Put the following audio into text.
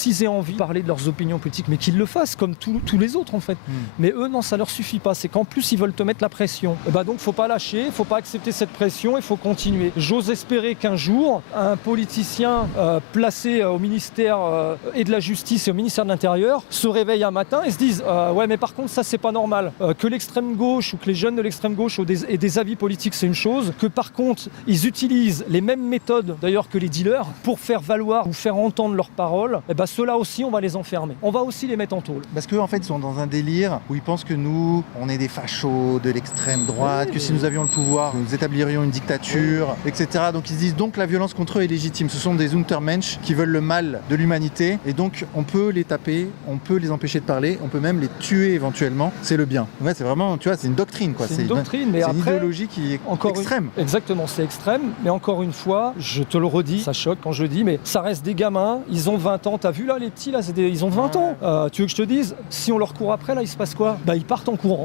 s'ils aient envie de parler de leurs opinions politiques, mais qu'ils le fassent comme tous les autres en fait. Mais eux, non, ça leur suffit pas. C'est qu'en plus, ils veulent te mettre la pression. Et bah donc, faut pas lâcher, faut pas accepter cette pression, il faut continuer. J'ose espérer qu'un jour, un politicien placé au ministère et de la Justice et au ministère de l'Intérieur se réveille un matin et se dise ouais, mais par contre, ça, c'est pas normal. Que l'extrême gauche ou que les jeunes de l'extrême gauche aient des avis politiques, c'est une chose. Que par contre, ils utilisent les mêmes méthodes, d'ailleurs, que les dealers pour faire valoir ou faire entendre leurs paroles, et bah ceux-là aussi, on va les enfermer. On va aussi les mettre en tôle. Parce qu'en fait, ils sont dans un délire où ils pensent que nous, on est des fachos de l'extrême droite, que si nous avions le pouvoir, nous établirions une dictature, etc. Donc ils se disent donc la violence contre eux est légitime. Ce sont des Untermensch qui veulent le mal de l'humanité et donc on peut les taper, on peut les empêcher de parler, on peut même les tuer éventuellement. C'est le bien. En fait, c'est vraiment, tu vois, c'est une doctrine quoi. C'est une doctrine, mais c'est après, une idéologie qui est extrême. Exactement, c'est extrême, mais encore une fois, je te le redis, ça choque quand je le dis, mais ça reste des gamins, ils ont 20 ans, t'as vu là les petits là, ils ont 20 ans. Tu veux que je te dise, si on leur court après là, il se passe quoi ? Bah ils partent en courant.